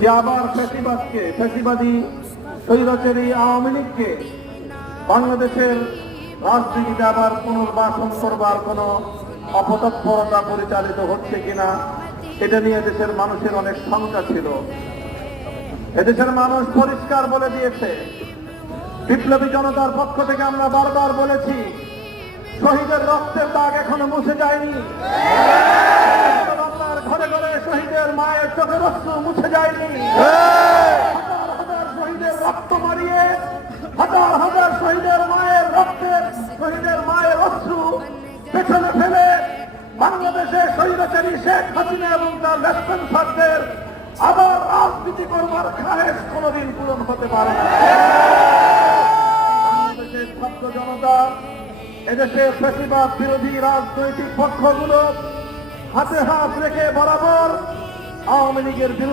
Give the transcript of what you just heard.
যে আবার ফ্যাসিবাদী স্বৈরাচারী আওয়ামী লীগকে বাংলাদেশের রাজনীতিতে আবার পুনর্বাসন করবার কোন অপতৎপরতা পরিচালিত হচ্ছে কিনা এটা নিয়ে দেশের মানুষের অনেক শঙ্কা ছিল। এদেশের মানুষ পরিষ্কার বলে দিয়েছে, বিপ্লবী জনতার পক্ষ থেকে আমরা বারবার বলেছি, শহীদের রক্তের দাগ এখনো মুছে যায়নি। ঘরে ঘরে শহীদের মায়ের চোখের অশ্রু মুছে যায়নি। হাজার হাজার শহীদের রক্ত মারিয়ে, হাজার হাজার শহীদের মায়ের রক্তের, শহীদের মায়ের অশ্রু পেছনে ফেলে বাংলাদেশে স্বৈরাচারী শেখ হাসিনা এবং তার লেফটেন্যান্টদের আবার রাজনীতি করবার খায়েশ কোনদিন পূরণ হতে পারে না। বাংলাদেশের ছাত্র জনতা, এদেশের ফ্যাসিবাদ বিরোধী রাজনৈতিক পক্ষগুলো হাতে হাত রেখে বরাবর আওয়ামী লীগের